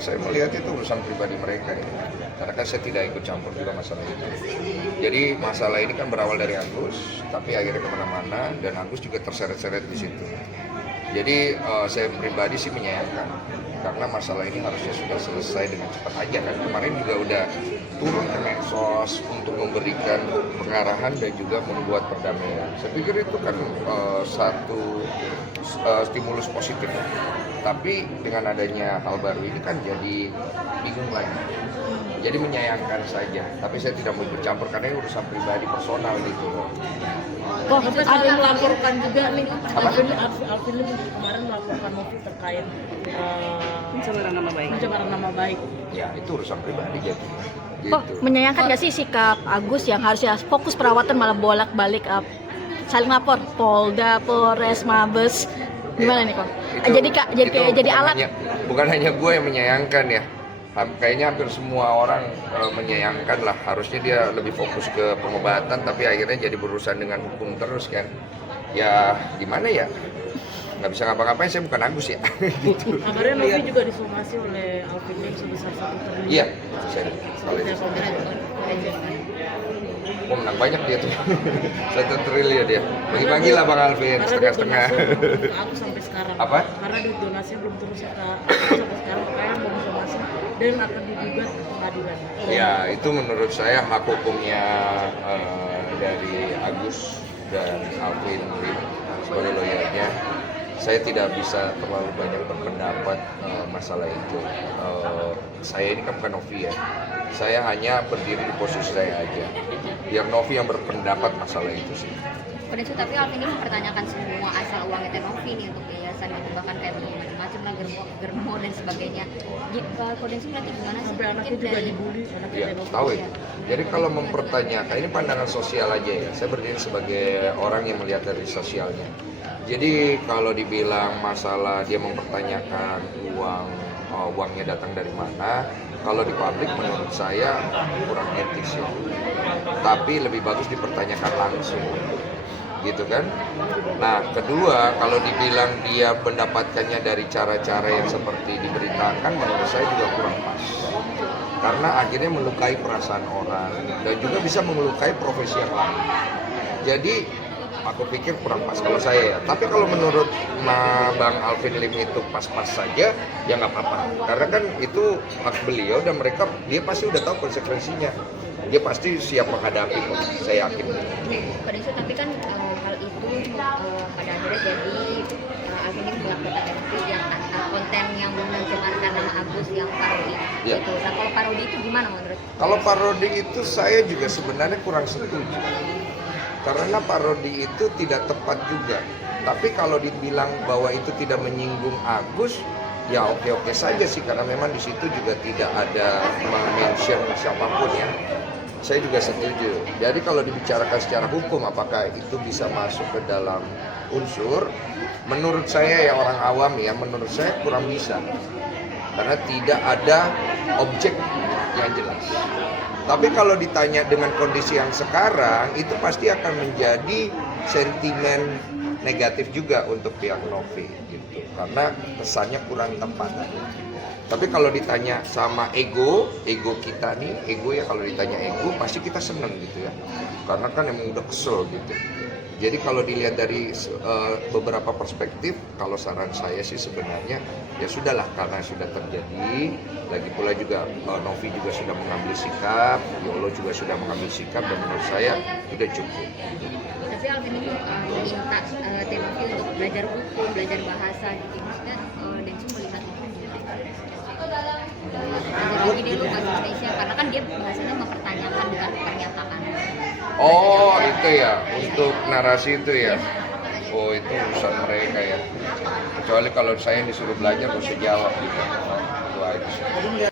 saya melihat itu urusan pribadi mereka ya. Karena kan saya tidak ikut campur juga masalah itu. Jadi masalah ini kan berawal dari Agus, tapi akhirnya kemana-mana dan Agus juga terseret-seret di situ. Jadi saya pribadi sih menyayangkan karena masalah ini harusnya sudah selesai dengan cepat aja kan. Kemarin juga udah turun ke medsos untuk memberikan pengarahan dan juga membuat perdamaian. Saya pikir itu kan satu stimulus positif. Tapi dengan adanya hal baru ini kan jadi bingung lagi. Jadi menyayangkan saja. Tapi saya tidak mau bercampur karena ini urusan pribadi personal gitu. Kok ada yang melaporkan juga nih, Alvin Lim kemarin melaporkan Novi terkait pencemaran nama baik. Ya itu urusan pribadi jadi. Kok menyayangkan nggak sih sikap Agus yang harusnya fokus perawatan malah bolak-balik saling lapor Polda, Polres, Mabes, gimana nih kok? Jadi alat. Bukan hanya gue yang menyayangkan ya. Kayaknya hampir semua orang menyayangkan lah, harusnya dia lebih fokus ke pengobatan tapi akhirnya jadi berurusan dengan hukum terus kan. Ya gimana ya, nggak bisa ngapa-ngapain, saya bukan Agus ya. Gitu. Kabarnya Novi juga disomasi oleh Alvin Lim sebesar 1 triliun. Iya, mau menang banyak dia tuh. 1 triliun dia. Bagi-bagi lah Bang Alvin, setengah-setengah. Aku sampai sekarang. Apa? Karena duit donasinya belum terus sampai sekarang, makanya mau somasi dan akan digugat ke pengadilan. Ya itu menurut saya hak hukumnya dari Agus dan Alvin Lim sebagai lawyernya. Saya tidak bisa terlalu banyak berpendapat masalah itu. Saya ini kan bukan Novi ya. Saya hanya berdiri di posisi saya aja. Biar Novi yang berpendapat masalah itu sih. Kodensu, tapi Alvin ini mempertanyakan semua asal uang itu Novi nih untuk yayasan itu, bahkan kayak macam-macam lah, germo dan sebagainya. Kodensu berarti gimana sih? Sampai anaknya juga dibully, Ya, tahu itu. Jadi kalau mempertanyakan, ini pandangan sosial aja ya. Saya berdiri sebagai orang yang melihat dari sosialnya. Jadi kalau dibilang masalah dia mempertanyakan uangnya datang dari mana, kalau di publik menurut saya kurang etis ya. Tapi lebih bagus dipertanyakan langsung, gitu kan? Nah, kedua, kalau dibilang dia mendapatkannya dari cara-cara yang seperti diberitakan, menurut saya juga kurang pas. Karena akhirnya melukai perasaan orang dan juga bisa melukai profesi yang lain. Jadi aku pikir kurang pas kalau saya ya. Tapi kalau menurut Bang Alvin Lim itu pas-pas saja, ya nggak apa-apa. Karena kan itu hak beliau dan dia pasti udah tahu konsekuensinya. Dia pasti siap menghadapi kok, saya yakin. Kodensu, tapi kan hal itu pada akhirnya jadi Alvin Lim melakukan NFT yang konten yang mencemarkan nama Agus yang parodi. Ya. Gitu. Nah kalau parodi itu gimana menurut? Kalau parodi itu saya juga sebenarnya kurang setuju. Karena parodi itu tidak tepat juga. Tapi kalau dibilang bahwa itu tidak menyinggung Agus, ya oke-oke saja sih, karena memang di situ juga tidak ada mention siapapun ya. Saya juga setuju. Jadi kalau dibicarakan secara hukum apakah itu bisa masuk ke dalam unsur, menurut saya ya orang awam ya, menurut saya kurang bisa. Karena tidak ada objek yang jelas. Tapi kalau ditanya dengan kondisi yang sekarang, itu pasti akan menjadi sentimen negatif juga untuk pihak Novi gitu. Karena kesannya kurang tepat. Tapi kalau ditanya sama ego kita nih, ego ya, kalau ditanya ego pasti kita seneng gitu ya. Karena kan emang udah kesel gitu. Jadi kalau dilihat dari beberapa perspektif, kalau saran saya sih sebenarnya ya sudahlah, karena sudah terjadi. Lagi pula juga Novi juga sudah mengambil sikap, Yolo juga sudah mengambil sikap, dan menurut saya sudah cukup. Tapi Alvin ini meminta Novi untuk belajar hukum, belajar bahasa gitu. Maksudnya Densu melihat itu jadi dia lupa Indonesia, karena kan dia bahasanya mempertanyakan bukan pernyataan. Oh itu ya, untuk narasi itu ya. Oh itu urusan mereka ya. Kecuali kalau saya disuruh belajar, harus jawab gitu. Itu aja.